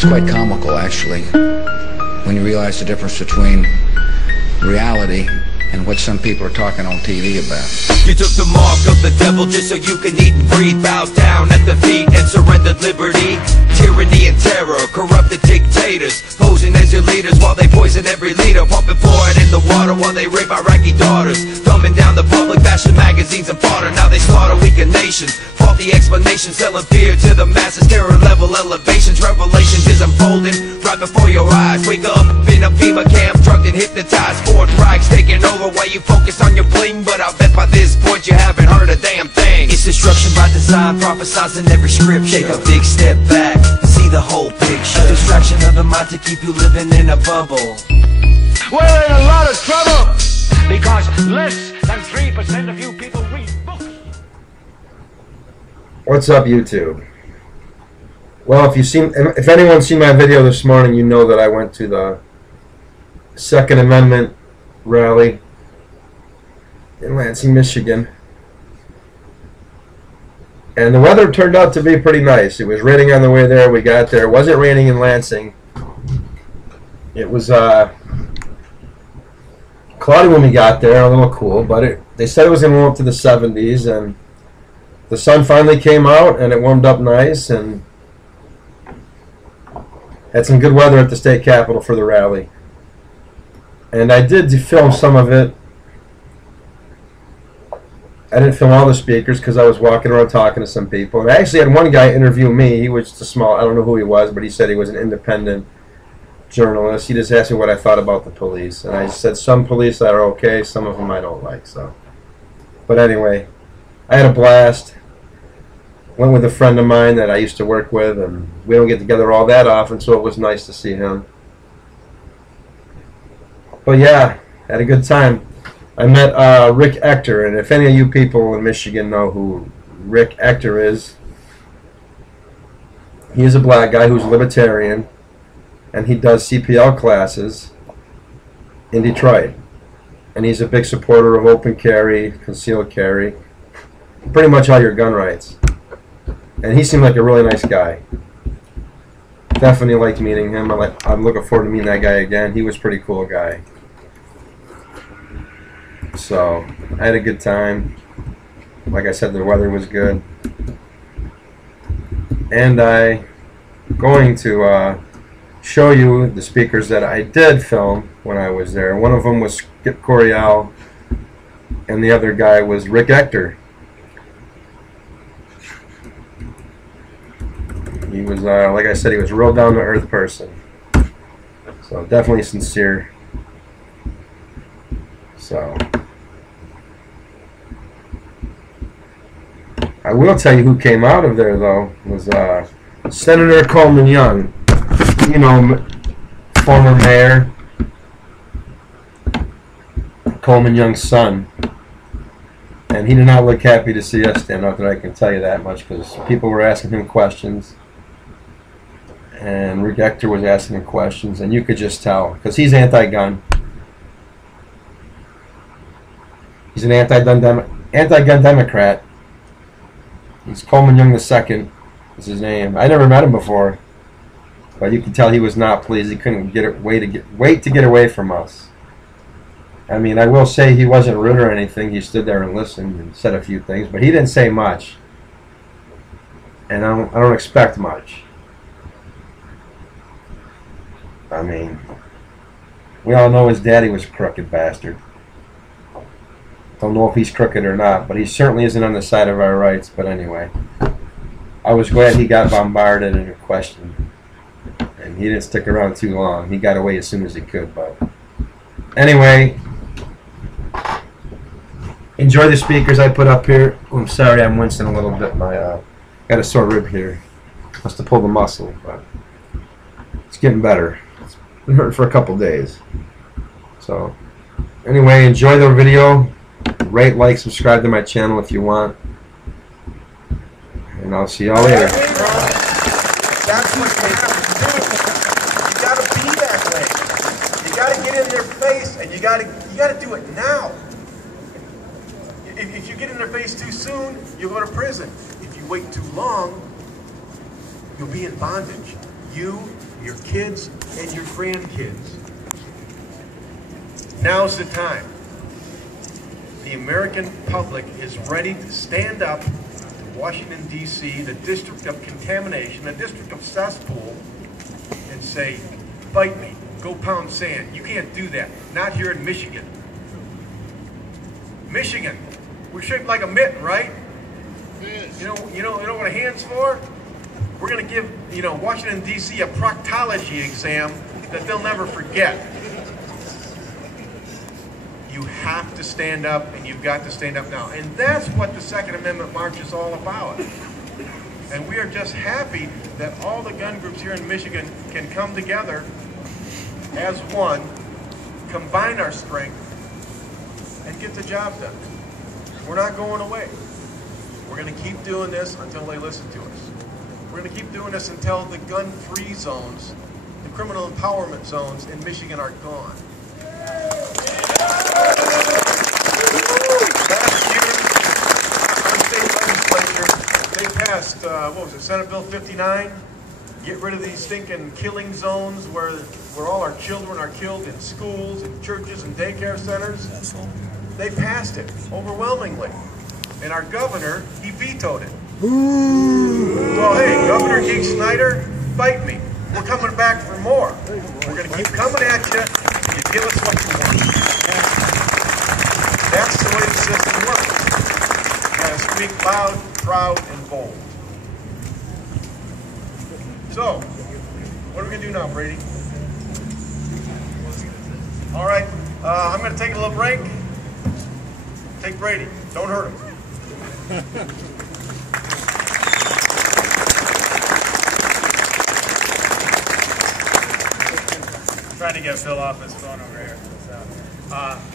It's quite comical, actually, when you realize the difference between reality and what some people are talking on TV about. You took the mark of the devil just so you can eat and breathe. Bows down at the feet and surrendered liberty. Tyranny and terror, corrupted dictators, posing as your leaders while they poison every leader. Pumping fluoride in the water while they rape Iraqi daughters. Dumbing down the public, fashion magazines and fodder. Now they slaughter weakened nations. Faulty explanations, selling fear to the masses. Terror level elevations, revelations is unfolding right before your eyes. Wake up in a FEMA camp, drugged and hypnotized. Fourth Reich's taking over while you focus on your bling. But I bet by this point you haven't heard a damn thing. It's destruction by design, prophesizing every scripture. Take a big step back, see the whole picture. A distraction of the mind to keep you living in a bubble. We're in a lot of trouble because less than 3% of you people read books. What's up, YouTube? Well, if anyone's seen my video this morning, you know that I went to the Second Amendment rally in Lansing, Michigan. And the weather turned out to be pretty nice. It was raining on the way there. We got there. It wasn't raining in Lansing. It was cloudy when we got there, a little cool, but they said it was going to warm up to the 70s, and the sun finally came out, and it warmed up nice, and had some good weather at the state capitol for the rally. And I did film some of it. I didn't film all the speakers because I was walking around talking to some people. And I actually had one guy interview me. He was just a small, I don't know who he was, but he said he was an independent journalist. He just asked me what I thought about the police. And I said some police are okay, some of them I don't like. So, but anyway, I had a blast. Went with a friend of mine that I used to work with, and we don't get together all that often, so it was nice to see him. But yeah, had a good time. I met Rick Ector, and if any of you people in Michigan know who Rick Ector is, he is a black guy who's a libertarian, and he does CPL classes in Detroit. And he's a big supporter of open carry, concealed carry, pretty much all your gun rights. And he seemed like a really nice guy. Definitely liked meeting him. I'm looking forward to meeting that guy again. He was a pretty cool guy. So, I had a good time. Like I said, the weather was good. And I'm going to show you the speakers that I did film when I was there. One of them was Skip Coryell, and the other guy was Rick Ector. He was, like I said, he was a real down-to-earth person. So, definitely sincere. So, I will tell you who came out of there, though, was Senator Coleman Young. You know, former mayor. Coleman Young's son. And he did not look happy to see us stand out there, I can tell you that much, because people were asking him questions. And Rick Ector was asking him questions, and you could just tell, because he's anti-gun. He's an anti-gun Democrat. He's Coleman Young II is his name. I never met him before, but you can tell he was not pleased. He couldn't wait to get away from us. I mean, I will say he wasn't rude or anything. He stood there and listened and said a few things, but he didn't say much. And I don't expect much. I mean, we all know his daddy was a crooked bastard. Don't know if he's crooked or not, but he certainly isn't on the side of our rights. But anyway, I was glad he got bombarded and questioned. And he didn't stick around too long. He got away as soon as he could. But anyway, enjoy the speakers I put up here. Oh, I'm sorry, I'm wincing a little bit. My got a sore rib here. Must have pulled the muscle, but it's getting better. It's been hurting for a couple days. So anyway, enjoy the video. Rate, like, subscribe to my channel if you want. And I'll see y'all later. That's what you have to do. You gotta be that way. You gotta get in their face, and you gotta do it now. If you get in their face too soon, you'll go to prison. If you wait too long, you'll be in bondage. You your kids, and your grandkids. Now's the time. The American public is ready to stand up to Washington, D.C., the district of contamination, the district of cesspool, and say, fight me, go pound sand. You can't do that. Not here in Michigan. Michigan, we're shaped like a mitten, right? You know what a hand's for? We're going to give, Washington, D.C. a proctology exam that they'll never forget. You have to stand up, and you've got to stand up now. And that's what the Second Amendment March is all about. And we are just happy that all the gun groups here in Michigan can come together as one, combine our strength, and get the job done. We're not going away. We're going to keep doing this until they listen to us. We're going to keep doing this until the gun-free zones, the criminal empowerment zones in Michigan are gone. Last year, our state legislature, they passed, Senate Bill 59? Get rid of these stinking killing zones where all our children are killed in schools and churches and daycare centers. They passed it overwhelmingly. And our governor, he vetoed it. So hey, Governor Geek Snyder, fight me. We're coming back for more. We're going to keep coming at you until you give us what you want. That's the way the system works. You got to speak loud, proud, and bold. So, what are we going to do now, Brady? All right, I'm going to take a little break. Take Brady. Don't hurt him. Trying to get Phil off his phone over here. So,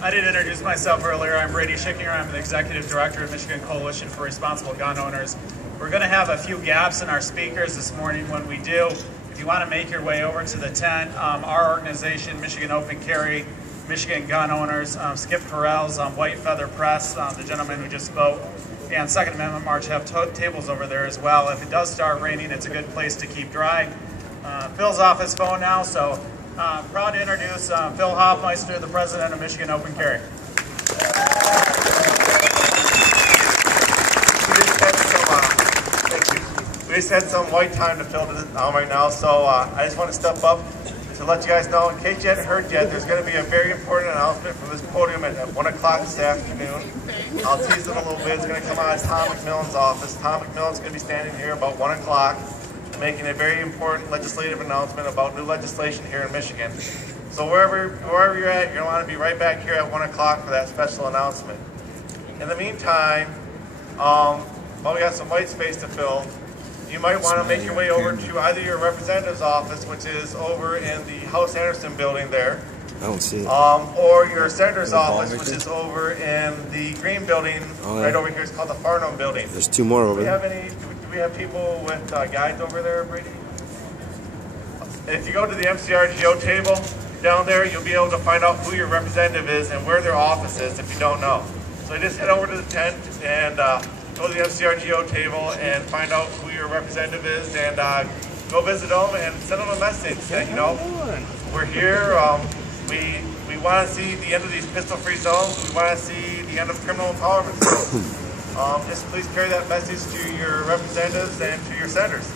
I did introduce myself earlier. I'm Brady Schickinger. I'm the Executive Director of Michigan Coalition for Responsible Gun Owners. We're going to have a few gaps in our speakers this morning. When we do, if you want to make your way over to the tent, our organization, Michigan Open Carry, Michigan Gun Owners, Skip Carell's White Feather Press, the gentleman who just spoke, and Second Amendment March have tables over there as well. If it does start raining, it's a good place to keep dry. Phil's off his phone now, so proud to introduce Phil Hoffmeister, the president of Michigan Open Carry. We just had some white time to fill this right now, so I just want to step up to let you guys know, in case you hadn't heard yet, there's going to be a very important announcement from this podium at 1 o'clock this afternoon. I'll tease it a little bit. It's going to come out of Tom McMillan's office. Tom McMillan's going to be standing here about 1 o'clock making a very important legislative announcement about new legislation here in Michigan. So wherever you're at, you're going to want to be right back here at 1 o'clock for that special announcement. In the meantime, while we got some white space to fill, you might want to make your way over to either your representative's office, which is over in the House Anderson building there. I don't see it. Or your senator's office, which is over in the green building, right over here. It's called the Farnham building. There's two more over there. Do we have people with guides over there, Brady? If you go to the MCRGO table down there, you'll be able to find out who your representative is and where their office is if you don't know. So just head over to the tent and go to the MCRGO table and find out who your representative is, and go visit them and send them a message that, we're here. We want to see the end of these pistol-free zones. We want to see the end of criminal empowerment zones. Just please carry that message to your representatives and to your senators.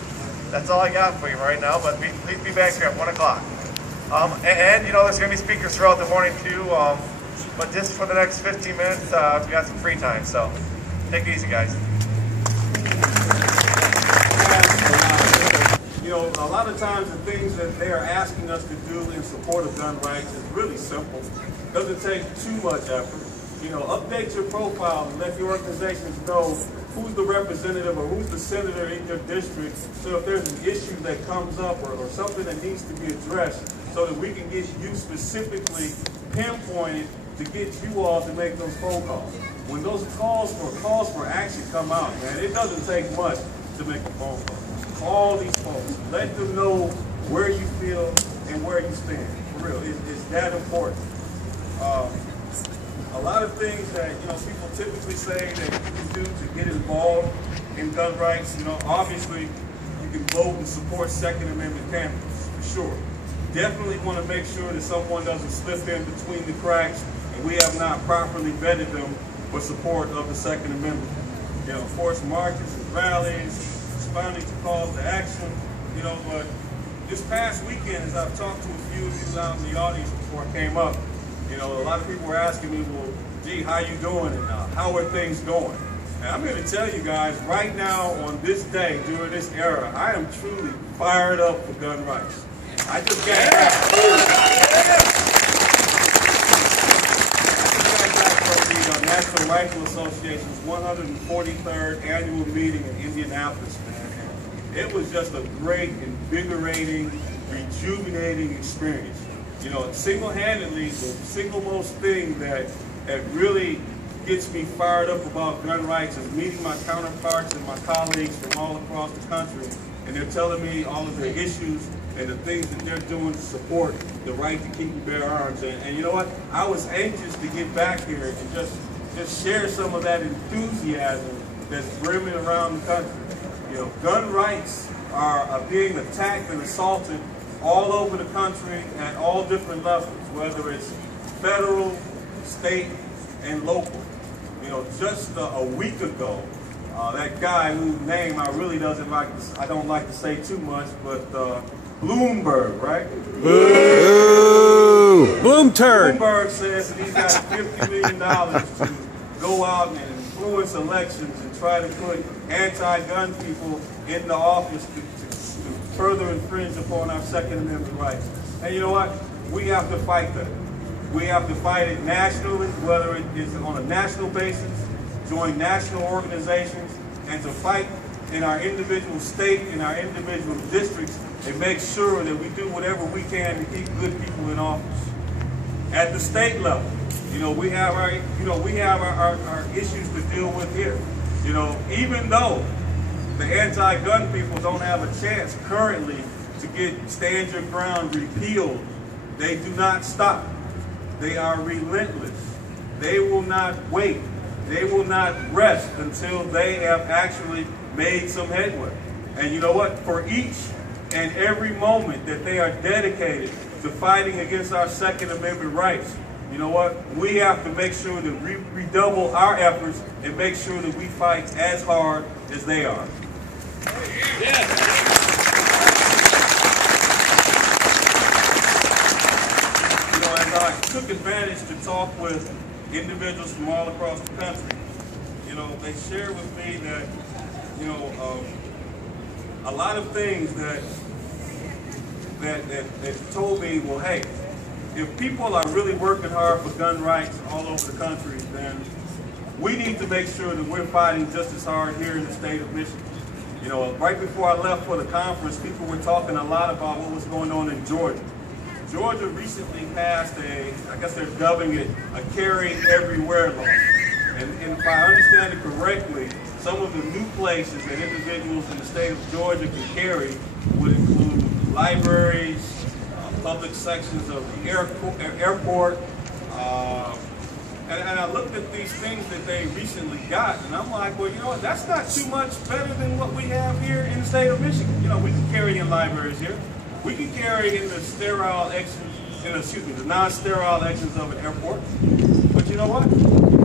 That's all I got for you right now, but please be back here at 1 o'clock. And there's going to be speakers throughout the morning too, but just for the next 15 minutes, we got some free time, so take it easy, guys. A lot of times the things that they are asking us to do in support of gun rights is really simple. Doesn't take too much effort. Update your profile and let your organizations know who's the representative or who's the senator in your district, so if there's an issue that comes up or something that needs to be addressed, so that we can get you specifically pinpointed to get you all to make those phone calls. When those calls for action come out, man, it doesn't take much to make a phone call. Call these folks. Let them know where you feel and where you stand. For real, it's that important. A lot of things that people typically say that you can do to get involved in gun rights. Obviously you can vote and support Second Amendment candidates. for sure. Definitely want to make sure that someone doesn't slip in between the cracks and we have not properly vetted them for support of the Second Amendment. You know, of course, marches and rallies, responding to calls to action, you know, but this past weekend, as I've talked to a few of you out in the audience before I came up, you know, a lot of people were asking me, well, gee, how you doing and how are things going? And I'm here to tell you guys, right now on this day, during this era, I am truly fired up for gun rights. I just got back from the National Rifle Association's 143rd annual meeting in Indianapolis, man. And it was just a great, invigorating, rejuvenating experience. You know, single-handedly, the single most thing that really gets me fired up about gun rights is meeting my counterparts and my colleagues from all across the country, and they're telling me all of the issues and the things that they're doing to support the right to keep and bear arms. And you know what? I was anxious to get back here and just share some of that enthusiasm that's brimming around the country. You know, gun rights are being attacked and assaulted all over the country at all different levels, whether it's federal, state, and local. You know, just a week ago, that guy whose name I really I don't like to say too much, but Bloomberg, right? Boo! Bloom turd! Bloomberg says that he's got $50 million to go out and influence elections and try to put anti-gun people in the office to further infringe upon our Second Amendment rights. And you know what? We have to fight that. We have to fight it nationally, whether it is on a national basis, join national organizations, and to fight in our individual state, in our individual districts, and make sure that we do whatever we can to keep good people in office. At the state level, you know, we have our issues to deal with here. You know, even though the anti-gun people don't have a chance currently to get Stand Your Ground repealed, they do not stop. They are relentless. They will not wait. They will not rest until they have actually made some headway. And you know what? For each and every moment that they are dedicated to fighting against our Second Amendment rights, you know what? We have to make sure that we redouble our efforts and make sure that we fight as hard as they are. Yes. I took advantage to talk with individuals from all across the country. You know, they shared with me that, you know, a lot of things that told me, well, hey, if people are really working hard for gun rights all over the country, then we need to make sure that we're fighting just as hard here in the state of Michigan. You know, right before I left for the conference, people were talking a lot about what was going on in Georgia. Georgia recently passed I guess they're dubbing it a carry everywhere law. And if I understand it correctly, some of the new places that individuals in the state of Georgia can carry would include libraries, public sections of the airport. And I looked at these things that they recently got, and I'm like, well, you know what, that's not too much better than what we have here in the state of Michigan. You know, we can carry in libraries here. We can carry in the sterile exits, the non-sterile exits of an airport. But you know what?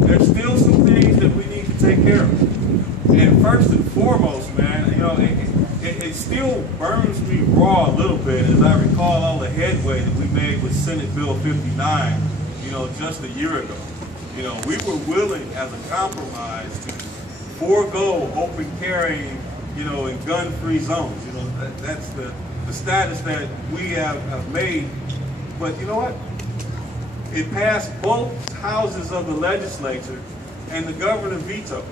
There's still some things that we need to take care of. And first and foremost, man, you know, it still burns me raw a little bit as I recall all the headway that we made with Senate Bill 59, you know, just a year ago. You know, we were willing as a compromise to forego open carrying, you know, in gun-free zones. You know, that's the status that we have made. But you know what? It passed both houses of the legislature and the governor vetoed.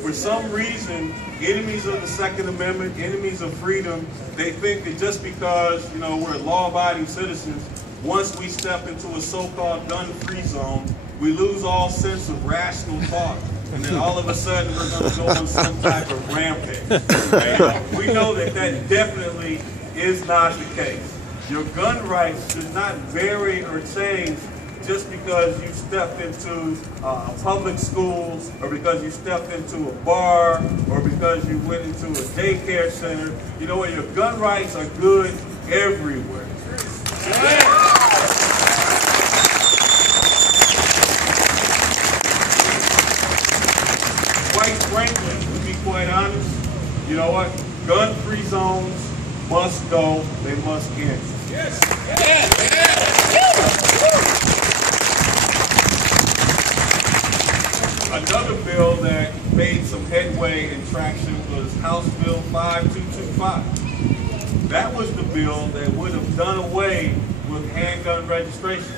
For some reason, enemies of the Second Amendment, enemies of freedom, they think that just because, you know, we're law-abiding citizens, once we step into a so-called gun-free zone, we lose all sense of rational thought. And then all of a sudden, we're going to go on some type of rampage. And we know that that definitely is not the case. Your gun rights should not vary or change just because you stepped into a public school, or because you stepped into a bar, or because you went into a daycare center. You know what? Your gun rights are good everywhere. Quite frankly, to be quite honest, you know what? Gun-free zones must go. They must end. Yes. Another bill that made some headway and traction was House Bill 5225. That was the bill that would have done away with handgun registrations.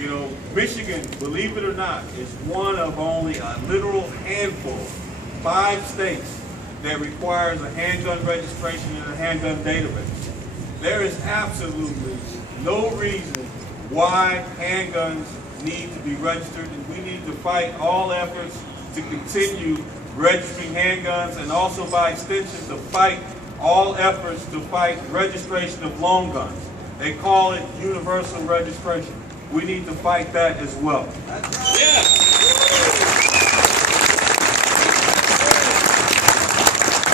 You know, Michigan, believe it or not, is one of only a literal handful, 5 states, that requires a handgun registration and a handgun database. There is absolutely no reason why handguns need to be registered, and we need to fight all efforts to continue registering handguns, and also by extension to fight all efforts to fight registration of long guns. They call it universal registration. We need to fight that as well. Yeah.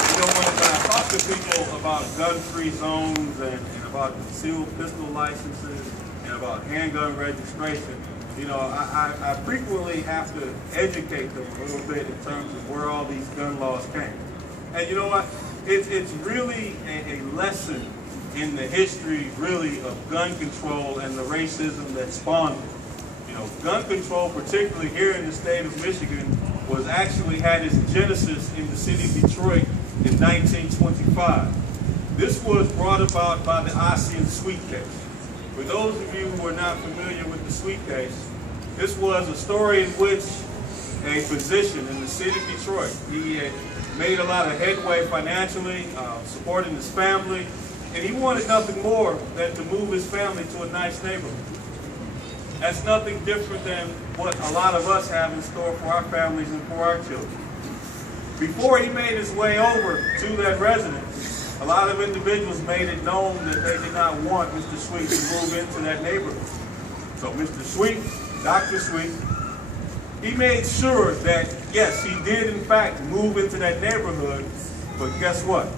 You know, when I talk to people about gun-free zones and about concealed pistol licenses and about handgun registration, you know, I frequently have to educate them a little bit in terms of where all these gun laws came. And you know what? It's really a lesson in the history, really, of gun control and the racism that spawned it. You know, gun control, particularly here in the state of Michigan, had its genesis in the city of Detroit in 1925. This was brought about by the Ossian Sweet case. For those of you who are not familiar with the Sweet case, this was a story in which a physician in the city of Detroit, he had made a lot of headway financially, supporting his family, and he wanted nothing more than to move his family to a nice neighborhood. That's nothing different than what a lot of us have in store for our families and for our children. Before he made his way over to that residence, a lot of individuals made it known that they did not want Mr. Sweet to move into that neighborhood. So Mr. Sweet, Dr. Sweet, he made sure that, yes, he did in fact move into that neighborhood, but guess what?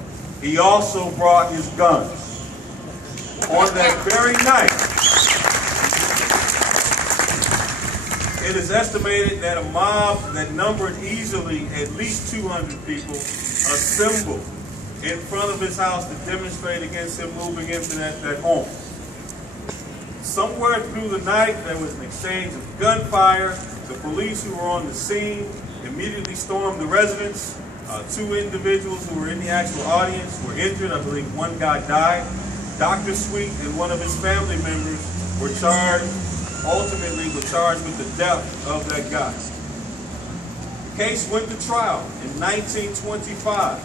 He also brought his guns. On that very night, it is estimated that a mob that numbered easily at least 200 people assembled in front of his house to demonstrate against him moving into that home. Somewhere through the night, there was an exchange of gunfire. The police who were on the scene immediately stormed the residence. 2 individuals who were in the actual audience were injured. I believe 1 guy died. Dr. Sweet and one of his family members were charged, ultimately were charged with the death of that guy. The case went to trial in 1925.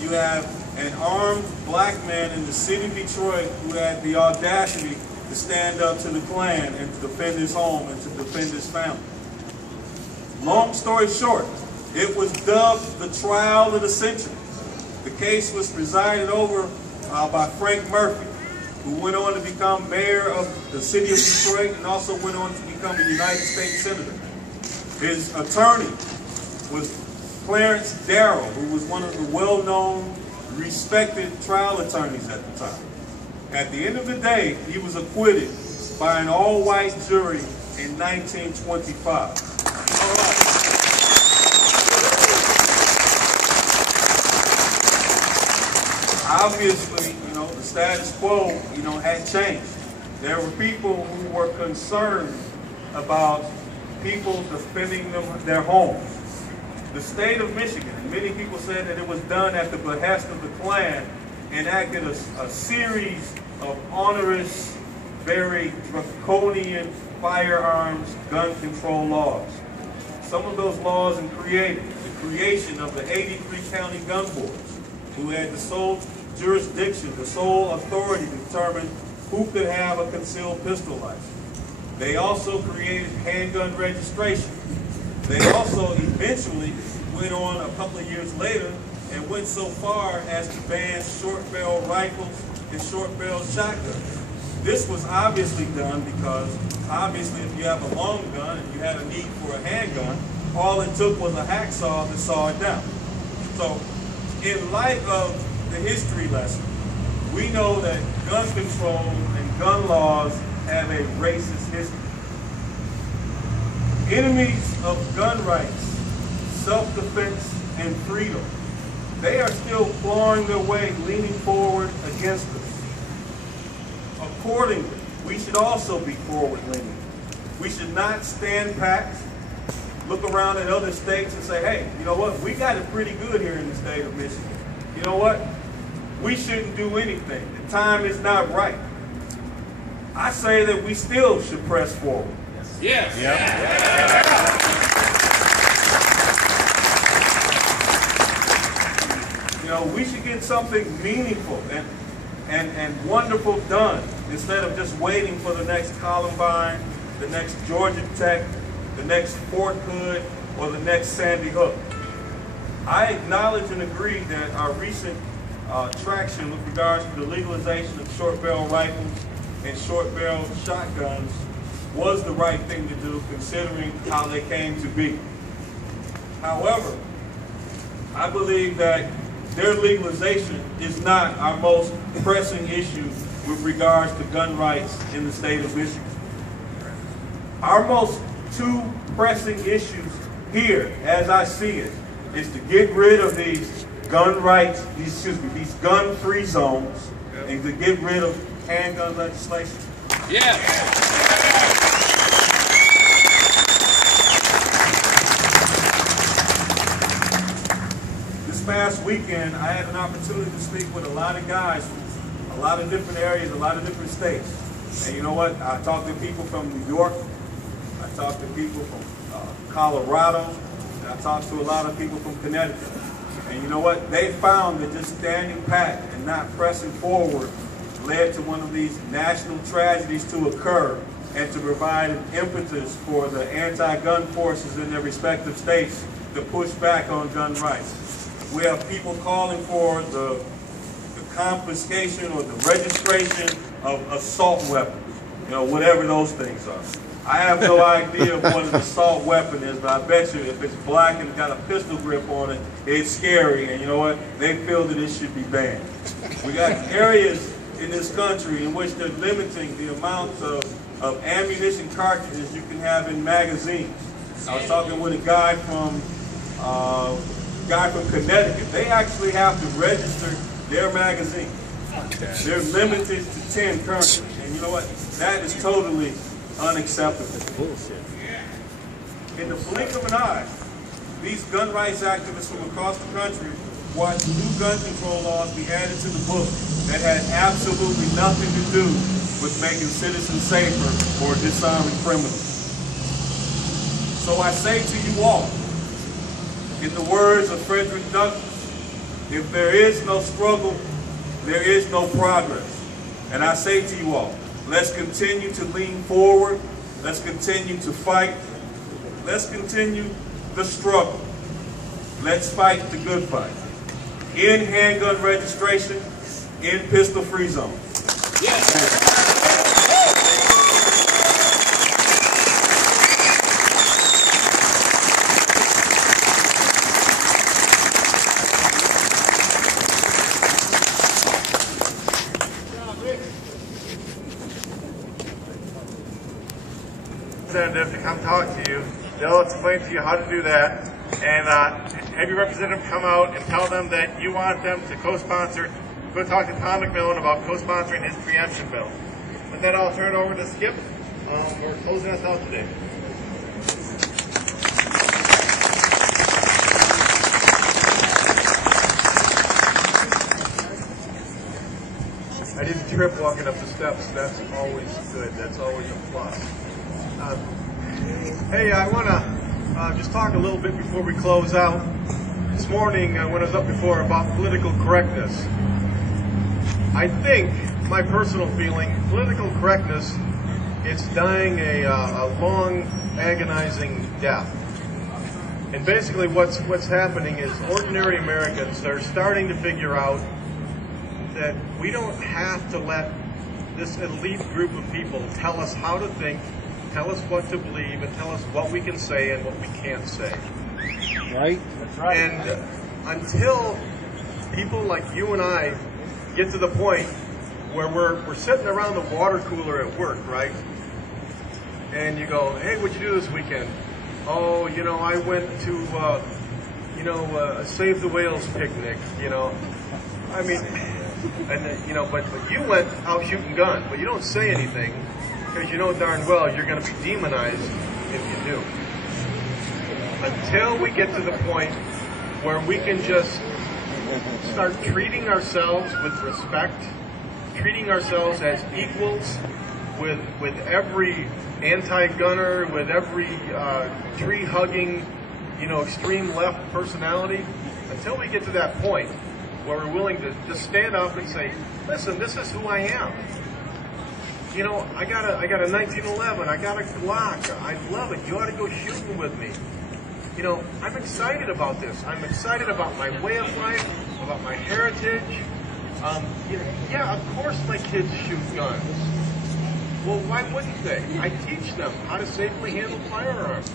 You have an armed black man in the city of Detroit who had the audacity to stand up to the Klan and to defend his home and to defend his family. Long story short, it was dubbed the trial of the century. The case was presided over by Frank Murphy, who went on to become mayor of the city of Detroit and also went on to become a United States Senator. His attorney was Clarence Darrow, who was one of the well-known, respected trial attorneys at the time. At the end of the day, he was acquitted by an all-white jury in 1925. All right. Obviously, you know, the status quo, you know, had changed. There were people who were concerned about people defending their homes. The state of Michigan, and many people said that it was done at the behest of the Klan, enacted a series of onerous, very draconian firearms gun control laws. Some of those laws created the creation of the 83 county gun boards, who had the sole jurisdiction, the sole authority to determine who could have a concealed pistol license. They also created handgun registration. They also eventually went on a couple of years later and went so far as to ban short barrel rifles and short barrel shotguns. This was obviously done because obviously if you have a long gun and you had a need for a handgun, all it took was a hacksaw to saw it down. So in light of the history lesson, we know that gun control and gun laws have a racist history. Enemies of gun rights, self-defense, and freedom, they are still clawing their way, leaning forward against us. Accordingly, we should also be forward-leaning. We should not stand back, look around at other states and say, hey, you know what, we got it pretty good here in the state of Michigan. You know what? We shouldn't do anything. The time is not right. I say that we still should press forward. Yes. You know, we should get something meaningful and wonderful done instead of just waiting for the next Columbine, the next Georgia Tech, the next Fort Hood, or the next Sandy Hook. I acknowledge and agree that our recent traction with regards to the legalization of short barrel rifles and short barrel shotguns was the right thing to do considering how they came to be. However, I believe that their legalization is not our most pressing issue with regards to gun rights in the state of Michigan. Our most two pressing issues here, as I see it, is to get rid of these gun rights, these gun-free zones, and to get rid of handgun legislation. This past weekend, I had an opportunity to speak with a lot of guys from a lot of different areas, a lot of different states. And you know what? I talked to people from New York. I talked to people from Colorado. And I talked to a lot of people from Connecticut. And you know what? They found that just standing pat and not pressing forward led to one of these national tragedies to occur and to provide an impetus for the anti-gun forces in their respective states to push back on gun rights. We have people calling for the confiscation or the registration of assault weapons, you know, whatever those things are. I have no idea what an assault weapon is, but I bet you if it's black and got a pistol grip on it, it's scary, and you know what? They feel that it should be banned. We got areas in this country in which they're limiting the amount of ammunition cartridges you can have in magazines. I was talking with a guy from Connecticut. They actually have to register their magazine. They're limited to 10 currently, and you know what? That is totally unacceptable. In the blink of an eye, these gun rights activists from across the country watched new gun control laws be added to the book that had absolutely nothing to do with making citizens safer or disarming criminals. So I say to you all, in the words of Frederick Douglass, if there is no struggle, there is no progress. And I say to you all, let's continue to lean forward. Let's continue to fight. Let's continue the struggle. Let's fight the good fight. In handgun registration, in pistol-free zones. Representative to come talk to you. They'll explain to you how to do that, and have your representative come out and tell them that you want them to co-sponsor. Go talk to Tom McMillan about co-sponsoring his preemption bill. With that, I'll turn it over to Skip. We're closing us out today. I didn't trip walking up the steps. That's always good. That's always a plus. Hey, I want to just talk a little bit before we close out. This morning, when I was up before, about political correctness. I think, my personal feeling, political correctness, it's dying a long, agonizing death. And basically what's happening is ordinary Americans are starting to figure out that we don't have to let this elite group of people tell us how to think, tell us what to believe, and tell us what we can say and what we can't say. Right? That's right. And until people like you and I get to the point where we're sitting around the water cooler at work, right? And you go, hey, what'd you do this weekend? Oh, you know, I went to, a Save the Whales picnic, you know. I mean, and you know, but you went out shooting guns, but you don't say anything because you know darn well you're going to be demonized if you do. Until we get to the point where we can just start treating ourselves with respect, treating ourselves as equals with every anti-gunner, with every tree-hugging, extreme left personality, until we get to that point where we're willing to just stand up and say, listen, this is who I am. You know, I got a 1911, I got a Glock, I love it, you ought to go shooting with me. You know, I'm excited about this. I'm excited about my way of life, about my heritage. Yeah, of course my kids shoot guns. Well, why wouldn't they? I teach them how to safely handle firearms.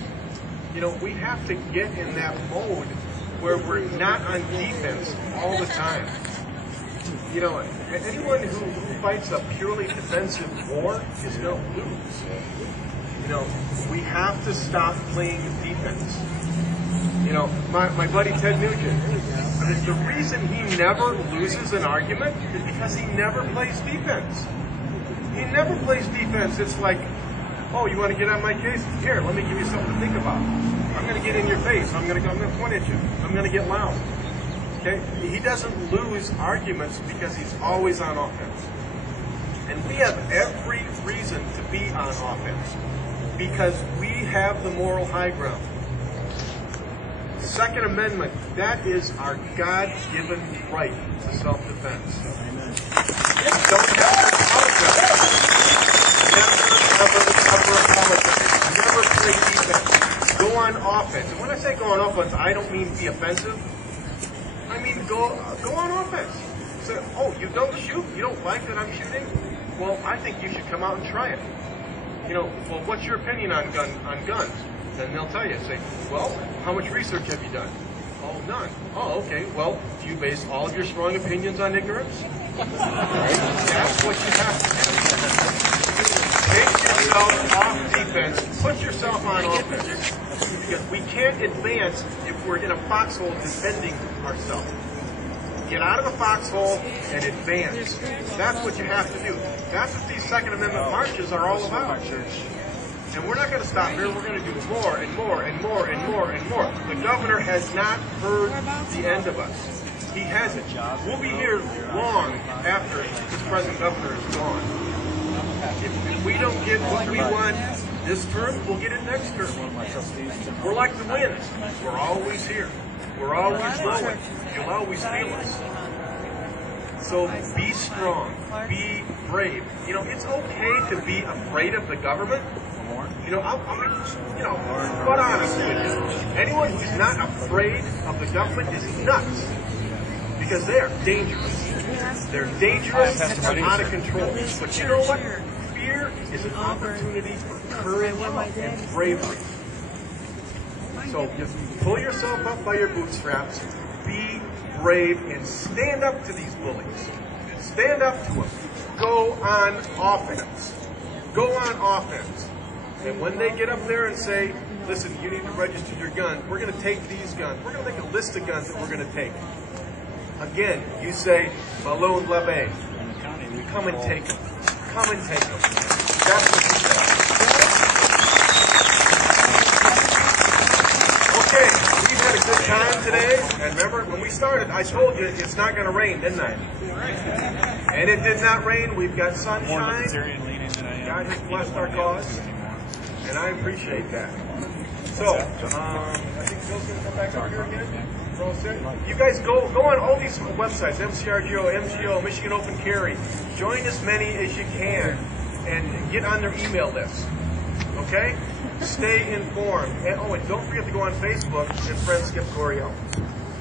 You know, we have to get in that mode where we're not on defense all the time. You know, anyone who fights a purely defensive war is going to lose. You know, we have to stop playing defense. You know, my buddy Ted Nugent, I mean, the reason he never loses an argument is because he never plays defense. He never plays defense. It's like, oh, you want to get on my case? Here, let me give you something to think about. I'm going to get in your face. I'm going to point at you. I'm going to get loud. Okay? He doesn't lose arguments because he's always on offense. And we have every reason to be on offense because we have the moral high ground. Second Amendment, that is our God-given right to self-defense. Amen. Don't ever apologize. Never play defense. Go on offense. And when I say go on offense, I don't mean be offensive. I mean go on offense. Say, oh, you don't shoot? You don't like that I'm shooting? Well, I think you should come out and try it. You know, well, what's your opinion on guns? Then they'll tell you, say, well, how much research have you done? Oh, none. Oh, okay. Well, do you base all of your strong opinions on ignorance? Right? That's what you have to do. Take yourself off defense, put yourself on offense. Because we can't advance if we're in a foxhole defending ourselves. Get out of the foxhole and advance. That's what you have to do. That's what these Second Amendment marches are all about. And we're not going to stop here. We're going to do more and more and more and more and more. The governor has not heard the end of us. He hasn't. We'll be here long after this present governor is gone. If we don't get what we want this term, we'll get it next term. We're like the winds. We're always here. We're always blowing. You'll always feel us. So be strong. Be brave. You know, it's okay to be afraid of the government. You know, quite honest with you, anyone who's not afraid of the government is nuts because they're dangerous. They're dangerous and out of control. But you know what? Fear is an opportunity for courage and bravery. So just pull yourself up by your bootstraps, be brave, and stand up to these bullies. Stand up to them. Go on offense. Go on offense. And when they get up there and say, listen, you need to register your gun, we're going to take these guns. We're going to make a list of guns that we're going to take. Again, you say, Malone Labe. Come and take them. Come and take them. That's what you say. Okay, we've had a good time today. And remember, when we started, I told you it's not going to rain, didn't I? And it did not rain. We've got sunshine. God has blessed our cause. And I appreciate that. So, I think Phil's going to come back over here again. We're all set. You guys go on all these websites, MCRGO, MGO, Michigan Open Carry. Join as many as you can and get on their email list. Okay? Stay informed. And, and don't forget to go on Facebook and friend Skip Corio.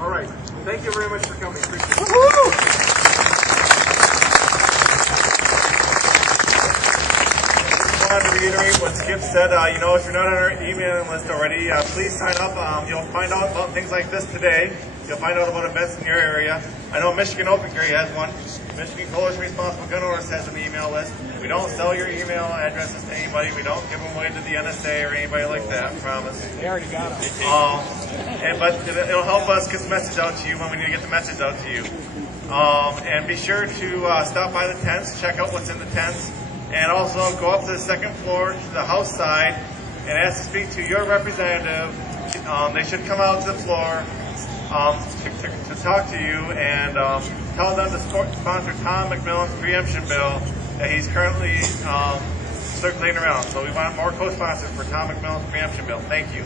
All right. Thank you very much for coming. Appreciate it. just wanted to reiterate what Skip said. You know, if you're not on our emailing list already, please sign up. You'll find out about things like this today. You'll find out about events in your area. I know Michigan Open Carry has one. Michigan Coalition Responsible Gun Owners has an email list. We don't sell your email addresses to anybody. We don't give them away to the NSA or anybody like that, I promise. They already got them. But it'll help us get the message out to you when we need to get the message out to you. And be sure to stop by the tents, check out what's in the tents, and also go up to the second floor to the house side and ask to speak to your representative. They should come out to the floor to talk to you and tell them to sponsor Tom McMillan's preemption bill that he's currently circulating around. So we want more co-sponsors for Tom McMillan's preemption bill. Thank you.